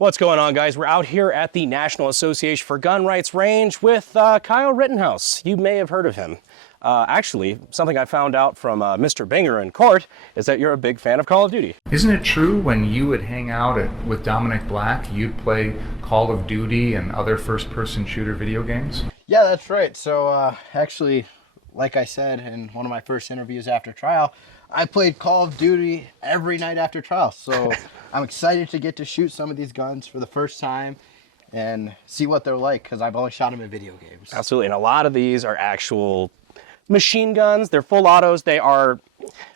What's going on, guys? We're out here at the National Association for Gun Rights range with Kyle Rittenhouse. You may have heard of him. Actually, something I found out from Mr. Binger in court is that you're a big fan of Call of Duty. Isn't it true when you would hang out with Dominic Black, you'd play Call of Duty and other first-person shooter video games? Yeah, that's right. So actually, like I said in one of my first interviews after trial, I played Call of Duty every night after trial. So I'm excited to get to shoot some of these guns for the first time and see what they're like, because I've only shot them in video games. Absolutely, and a lot of these are actual machine guns. They're full autos. They are,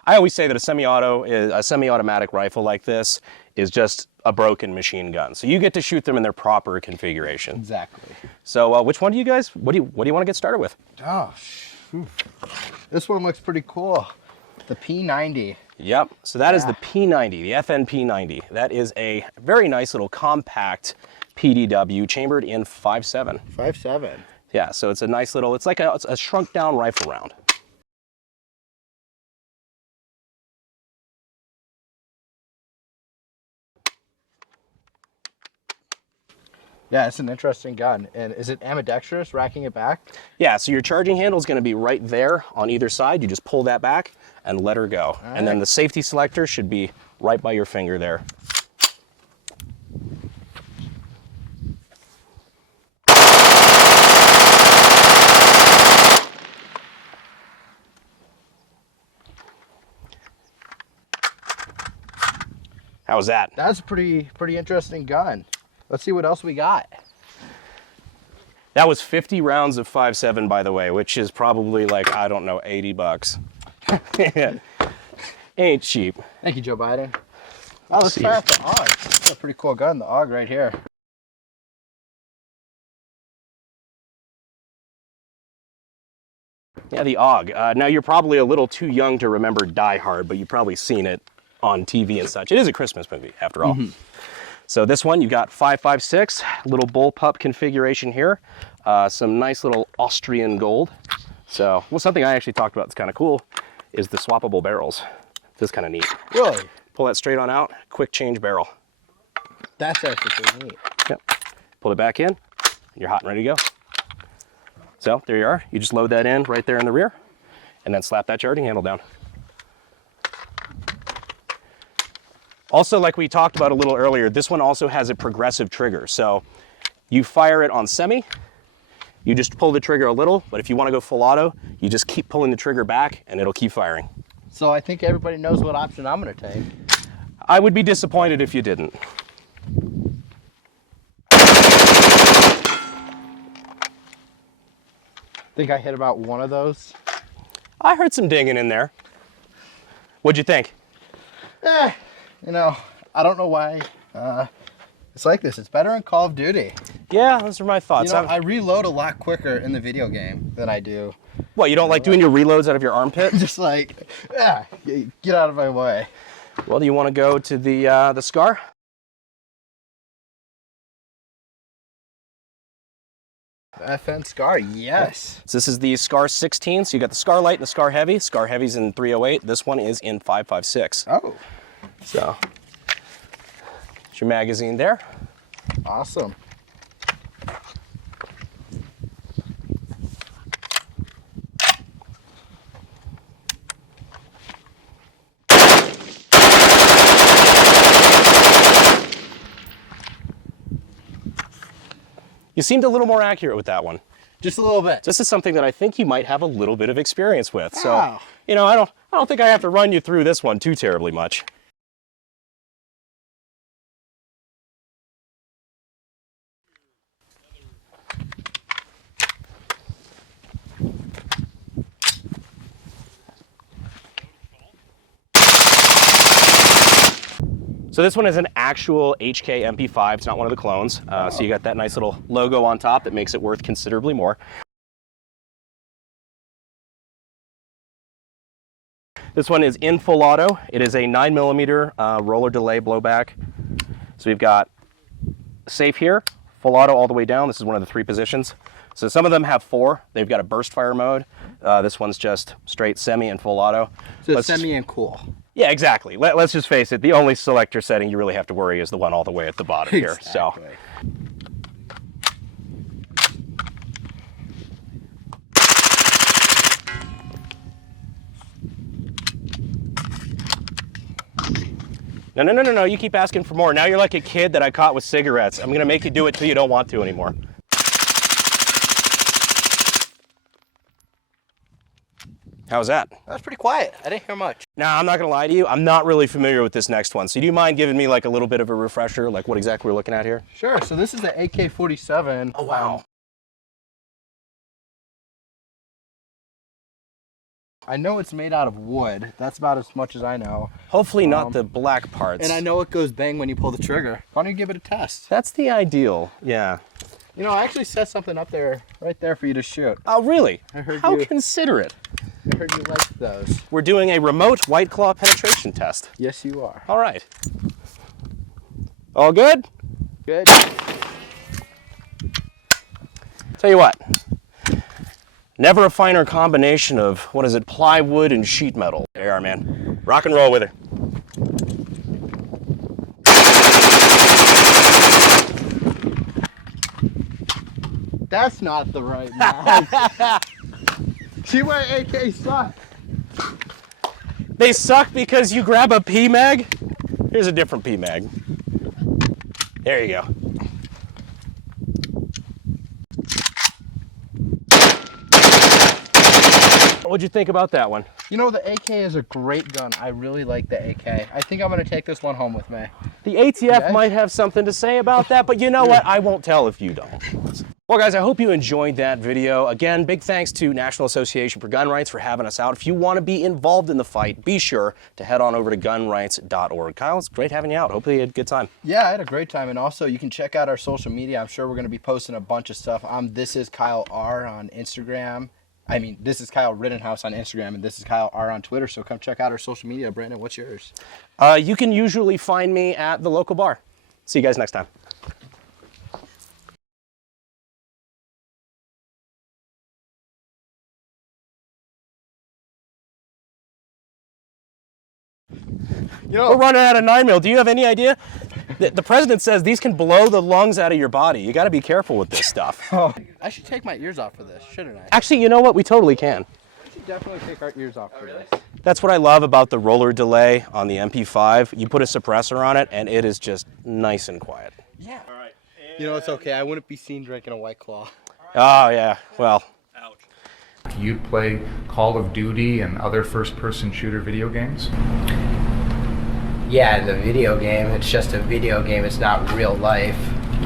I always say that a semi-automatic rifle like this is just a broken machine gun. So you get to shoot them in their proper configuration. Exactly. So which one do you guys, what do you want to get started with? Oh, this one looks pretty cool. The P90. Yep, so that is the P90, the FNP90. That is a very nice little compact PDW chambered in 5.7. 5.7. Yeah, so it's a nice little, it's like a shrunk down rifle round. Yeah, it's an interesting gun. And is it ambidextrous, racking it back? Yeah, so your charging handle is going to be right there on either side. You just pull that back and let her go. All and then right. the safety selector should be right by your finger there. How was that? That's a pretty interesting gun. Let's see what else we got. That was 50 rounds of 5.7, by the way, which is probably like, I don't know, 80 bucks. Ain't cheap. Thank you, Joe Biden. Oh, let's fire up the AUG. That's a pretty cool gun, the AUG right here. Yeah, the AUG. Now, you're probably a little too young to remember Die Hard, but you've probably seen it on TV and such. It is a Christmas movie, after all. So this one, you've got 5.56, little bullpup configuration here. Some nice little Austrian gold. So, well, something I actually talked about that's kind of cool is the swappable barrels. This is kind of neat. Really? Pull that straight on out, quick change barrel. That's actually pretty neat. Yep. Pull it back in, and you're hot and ready to go. So there you are. You just load that in right there in the rear, and then slap that charging handle down. Also, like we talked about a little earlier, this one also has a progressive trigger. So you fire it on semi, you just pull the trigger a little, but if you want to go full auto, you just keep pulling the trigger back and it'll keep firing. So I think everybody knows what option I'm going to take. I would be disappointed if you didn't. Think I hit about one of those. I heard some dinging in there. What'd you think? You know, I don't know why it's like this. It's better in Call of Duty. Yeah, those are my thoughts. You know, I reload a lot quicker in the video game than I do. What, you don't like doing your reloads out of your armpit? Just like, get out of my way. Well, do you want to go to the SCAR? FN SCAR, yes. So this is the SCAR 16. So you got the SCAR Light and the SCAR Heavy. SCAR Heavy's in 308. This one is in 5.56. Oh. So, it's your magazine there. Awesome. You seemed a little more accurate with that one. Just a little bit. This is something that I think you might have a little bit of experience with. So, Wow. you know, I don't think I have to run you through this one too terribly much. So this one is an actual HK MP5. It's not one of the clones. So you got that nice little logo on top that makes it worth considerably more. This one is in full auto. It is a 9mm roller delay blowback. So we've got safe here, full auto all the way down. This is one of the 3 positions. So some of them have 4. They've got a burst fire mode. This one's just straight semi and full auto. So semi and cool. Yeah, exactly. Let's just face it. The only selector setting you really have to worry is the one all the way at the bottom here. So. No, you keep asking for more. Now you're like a kid that I caught with cigarettes. I'm gonna make you do it till you don't want to anymore. How was that? That was pretty quiet. I didn't hear much. Now, I'm not gonna lie to you, I'm not really familiar with this next one. So do you mind giving me like a little bit of a refresher, like what exactly we're looking at here? Sure, so this is the AK-47. Oh, wow. I know it's made out of wood. That's about as much as I know. Hopefully not the black parts. And I know it goes bang when you pull the trigger. Why don't you give it a test? That's the ideal, yeah. You know, I actually set something up there, right there for you to shoot. Oh, really? I heard How you. considerate. I heard you like those. We're doing a remote White Claw penetration test. Yes, you are. All right. All good? Good. Tell you what. Never a finer combination of, what is it, plywood and sheet metal. There you are, man. Rock and roll with it. That's not the right mag. See why AK suck? They suck because you grab a P-mag? Here's a different P-mag. There you go. What'd you think about that one? You know, the AK is a great gun. I really like the AK. I think I'm gonna take this one home with me. The ATF might have something to say about that, but you know what? I won't tell if you don't. Well, guys, I hope you enjoyed that video. Again, big thanks to National Association for Gun Rights for having us out. If you want to be involved in the fight, be sure to head on over to gunrights.org. Kyle, it's great having you out. Hopefully you had a good time. Yeah, I had a great time. And also, you can check out our social media. I'm sure we're going to be posting a bunch of stuff. This is Kyle R on Instagram. I mean, this is Kyle Rittenhouse on Instagram, and this is Kyle R on Twitter. So come check out our social media. Brandon, what's yours? You can usually find me at the local bar. See you guys next time. You know, We're running out of 9mm. Do you have any idea? The president says these can blow the lungs out of your body. You got to be careful with this stuff. I should take my ears off for this, shouldn't I? Actually, you know what? We totally can. I should definitely take our ears off for this. That's what I love about the roller delay on the MP5. You put a suppressor on it, and it is just nice and quiet. Yeah. All right. You know, it's okay. I wouldn't be seen drinking a White Claw. Oh, yeah. Well. You'd play Call of Duty and other first-person shooter video games? Yeah, the video game, it's just a video game, it's not real life.